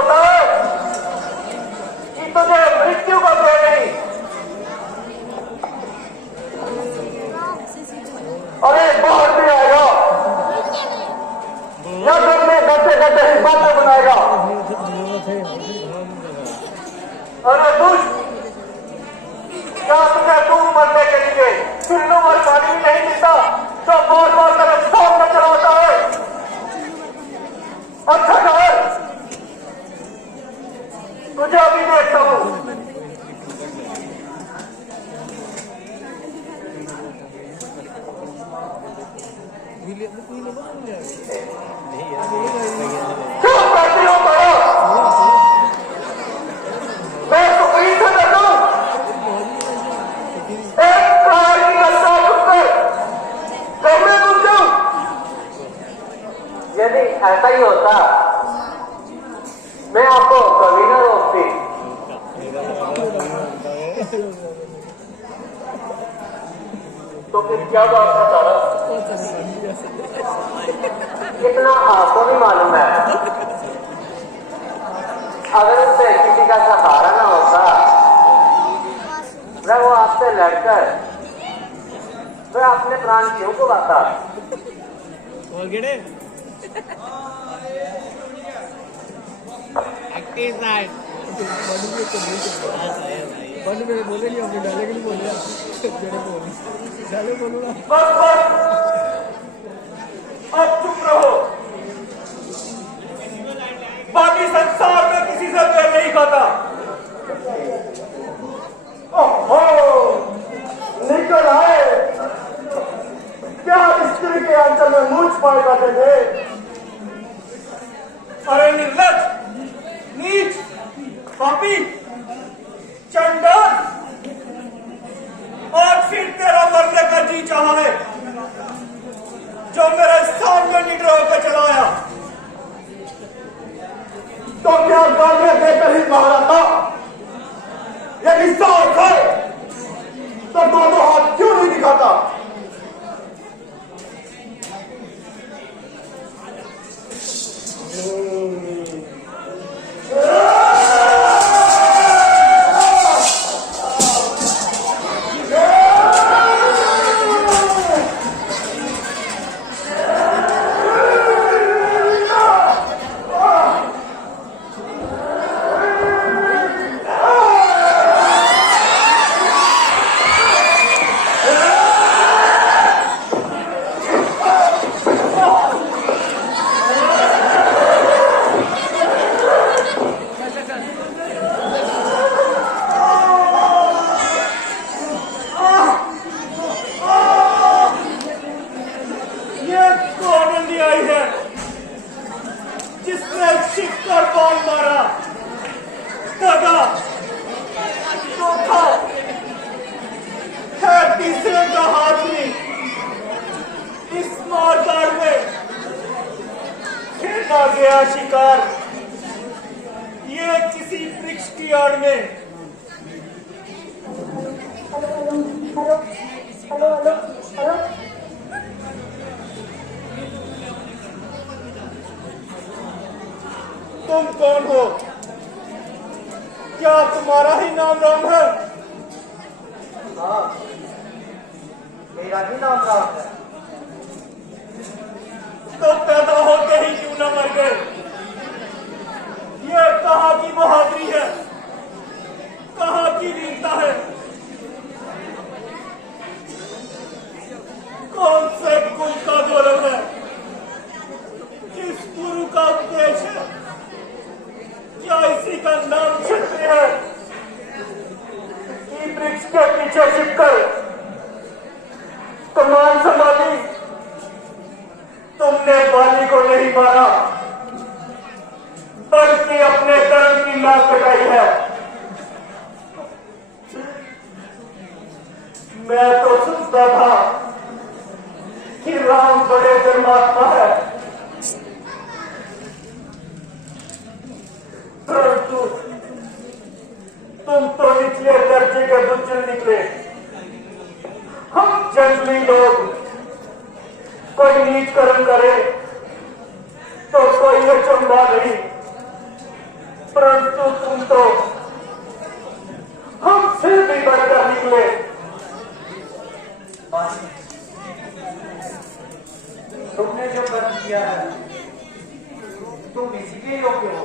होता है कि तुझे मृत्यु का भय नहीं। अरे बाहर भी आएगा या घर में गड्ढे गड्ढे ही बातें बनाएगा। अरे दुष्ट, क्या तुझे डूब मरने के लिए चुल्लू और पानी नहीं मिलता तो बार बार तेरे सामने चलाता है? अच्छा कर, तुझे अभी देखता हूं। चुप बैठी हो करो, मैं सुप्रीम से कर दूं। एक कहानी करता चुपकर कमरे घुस जाऊं। यदि ऐसा ही होता मैं आपको कभी न रोकती। तो फिर क्या बात है तारा? इतना आपको भी मालूम है, अगर उससे किसी का सहारा ना होता वह वो आपसे लड़कर वह अपने प्राण क्यों गवाता? बोले नहीं अपने डाले नहीं बोले डाले बोलूंगा। बस बस, अब चुप रहो। बाकी संसार में किसी से प्रेम नहीं खाता। ओहो, निकल आए। क्या स्त्री के अंचल में मूछ पाए करते थे? अरे निर्लज, नीच, पापी, चंडाल, आज फिर तेरा मरने का जी चाहा है जो मेरे सामने निडर होकर चलाया। तो क्या गालियां देकर ही बाहर आता? यदि साथ है तो दोनों हाथ क्यों नहीं दिखाता? गया शिकार, ये किसी वृक्ष की आड़ में। हेलो हेलो हेलो हेलो, तुम कौन हो? क्या तुम्हारा ही नाम राम है? हाँ, मेरा ही नाम राम है। तो पैदा होते ही क्यों न मर गए? ये कहाँ की बहादुरी है, कहाँ की वीरता है? कौन से कुल का गौरव है? किस गुरु का उपदेश है? क्या इसी का नाम छत्र है कि वृक्ष के पीछे छिपकर कमान संभाली? तुमने बाली को नहीं मारा बल्कि अपने धर्म की लात कटाई है। मैं तो सुनता था कि राम बड़े धर्मात्मा है, परंतु तुम तो निचले दर्जे के बुच्चल निकले। हम जंगली लोग कोई नीच कर्म करे तो कोई ये चुम्बा नहीं, परंतु तुम तो हमसे भी बढ़कर निकले। तुमने जो कर्म किया है तुम इसी के योग्य हो।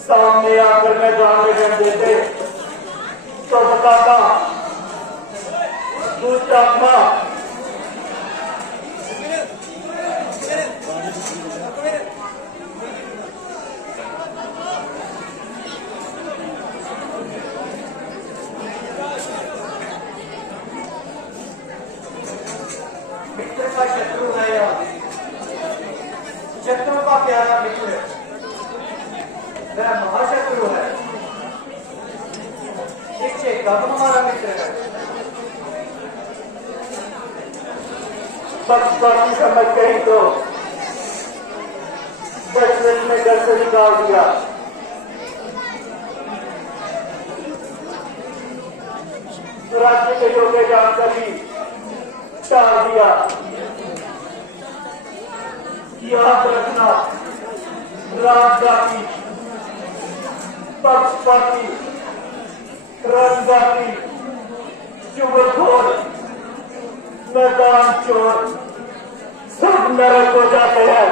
सामने आकर मैं जान में देते तो बताता तू चाकमा मित्र का शत्रु है या शत्रु का प्यारा मित्र वह महाशत्रु है। शिक्षक कब हमारा मित्र है। पक्षपाती समझ गई तो बचपन में घर से निकाल दिया। राज्य के योग्य जानकर ही टाल दिया। याद रखना राजजाति पक्षपाती रंगजाति चुगलखोर मैदान चोर सब नरक हो जाते हैं।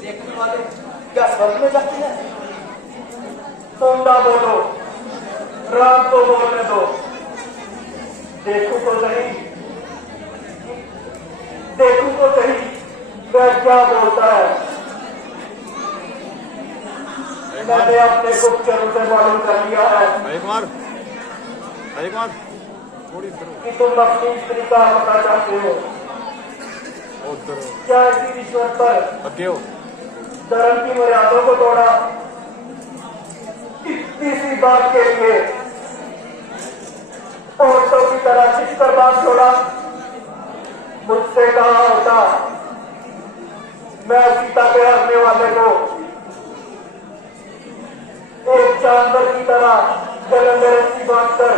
देखने वाले क्या स्वर्ग में जाते हैं। तुम ना बोलो, राम को बोलने दो। देखो तो सही, देखो तो सही वह क्या बोलता है। मैंने अपने गुप्तचरों से मालूम कर लिया है कि तुम अपनी स्त्री का पता चाहते हो। क्या इसी रिश्वत पर धर्म की मर्यादाओं को तोड़ा। इतनी सी बात के लिए औरतों की तरह छिपकर बात छोड़ा। मुझसे कहा होता मैं सीता के हरने वाले को एक जानवर की तरह गले में रस्सी बांधकर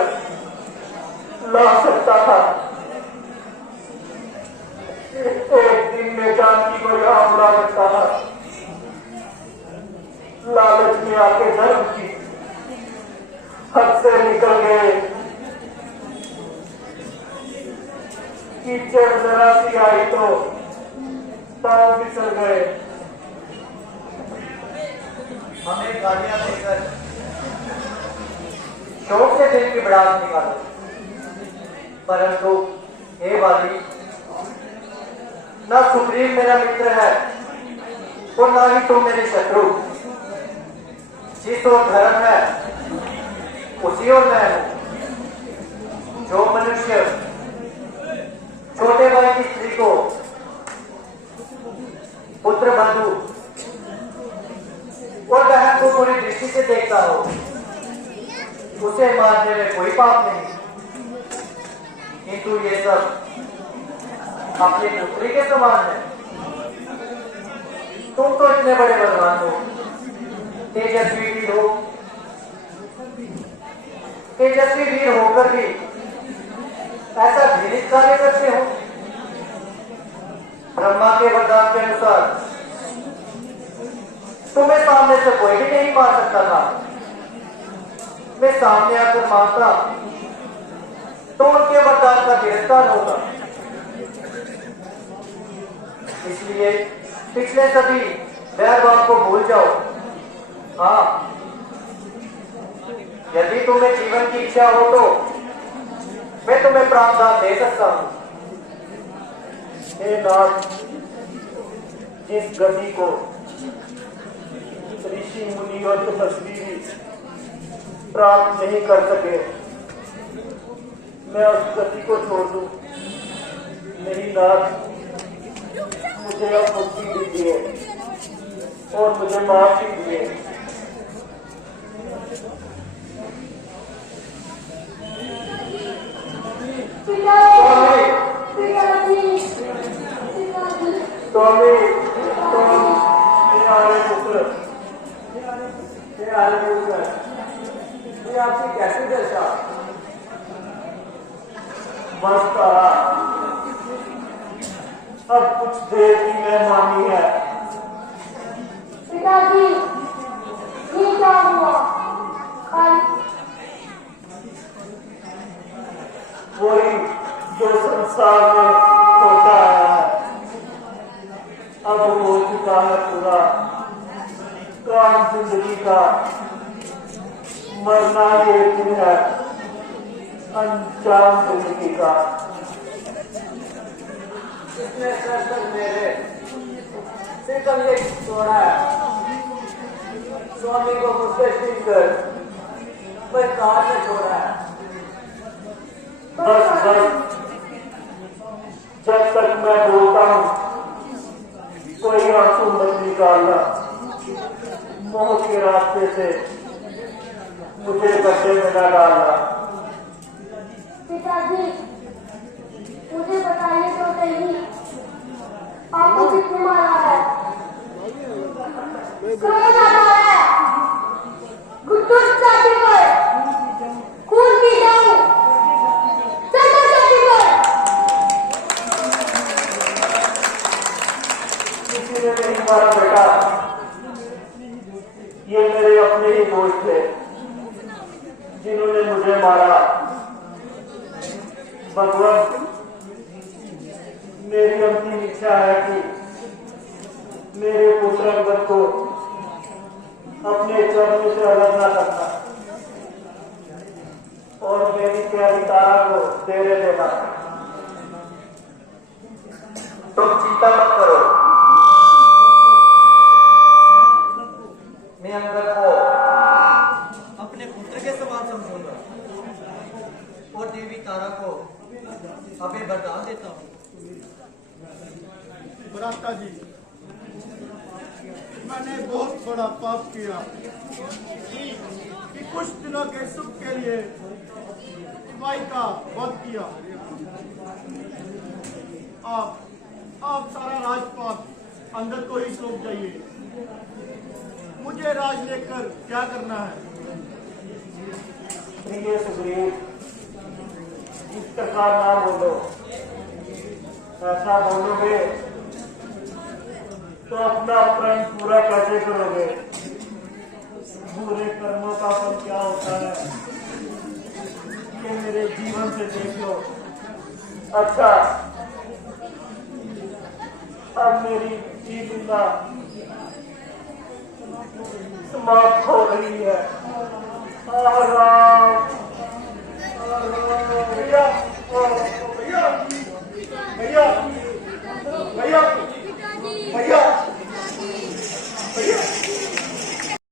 ला सकता था। एक दिन में जानकी को यहां बुला सकता था। लालच में आके धर्म की हद से निकल गए। कीचड़ जरा सी आई तो पांव फिसल गए। हमें गालियां देकर शौक से दिल की बढ़ास निकालो। परंतु हे वाली, ना सुग्रीव मेरा मित्र है और ना ही तुम मेरे शत्रु। जिस ओर धर्म है उसी ओर मैं हूं। जो मनुष्य छोटे भाई की स्त्री को पुत्र बंधु और बहन को पूरी दृष्टि से देखता हो उसे मारने में कोई पाप नहीं। किंतु ये सब अपनी पुत्री के समान है। तुम तो इतने बड़े बलवान हो, तेजस्वी वीर हो। तेजस्वी वीर होकर भी ऐसा घृणित कार्य करते हो। ब्रह्मा के वरदान के अनुसार तुम्हें सामने से कोई भी नहीं मार सकता था। मैं सामने आकर मारता तो उनके वरदान का तिरस्कार होगा। इसलिए पिछले सभी बैर भाव को भूल जाओ। हाँ, यदि तुम्हें जीवन की इच्छा हो तो मैं तुम्हें प्रावधान दे सकता हूं। हे नाथ, जिस गति को ऋषि मुनि और तपस्वी भी प्राप्त नहीं कर सके, मैं उस गति को छोड़ दूं। नहीं नाथ, मुझे अब मुक्ति दीजिए और मुझे माफ कीजिए। स्वामी, तुम पुत्र आपकी कैसे दशा? मस्त अब कुछ देर की मेहमानी है। पिताजी, ये क्या हुआ? वही जो संसार में होता है, अब हो चुका है पूरा। काम जिंदगी का मरना ये दिन है, अंजाम जिंदगी का। इसने सर मेरे सिकम ये तोड़ा है। स्वामी को मुझसे छीनकर मैं कहां से छोड़ा है। बस बस, जब तक मैं बोलता हूँ कोई आंसू मत निकालना। मोह के रास्ते से मुझे गड्ढे में न डालना। पिताजी, मुझे बताइए तो सही, आपको किसने मारा है? कौन मारा है? गुड्डू चाची पर खून पी जाऊं, चलो चाची पर। किसी ने नहीं मारा बेटा, ये मेरे अपने ही दोस्त थे जिन्होंने मुझे मारा। भगवान, मेरी अंतिम इच्छा है कि मेरे पुत्र को अपने चरणों से अलग न करना और मेरी प्यारी तारा को तेरे देना। तुम चिंता मत करो, मैं अंगद को अपने पुत्र के समान समझूंगा और देवी तारा को अभी वरदान देता हूँ। भ्राता जी, मैंने बहुत बड़ा पाप किया कि कुछ दिनों के सुख के लिए भाई का वध किया। आप सारा राजपाट अंगद को ही सौंप जाइए। मुझे राज लेकर क्या करना है? प्रिय सुग्रीव, इस प्रकार ना बोलो। ऐसा बोलोगे तो अपना प्रण पूरा कैसे करोगे? बुरे कर्मों का फल क्या होता है ये मेरे जीवन से देख लो। अच्छा, अब मेरी जीविका समाप्त हो रही है। आराम, आराम।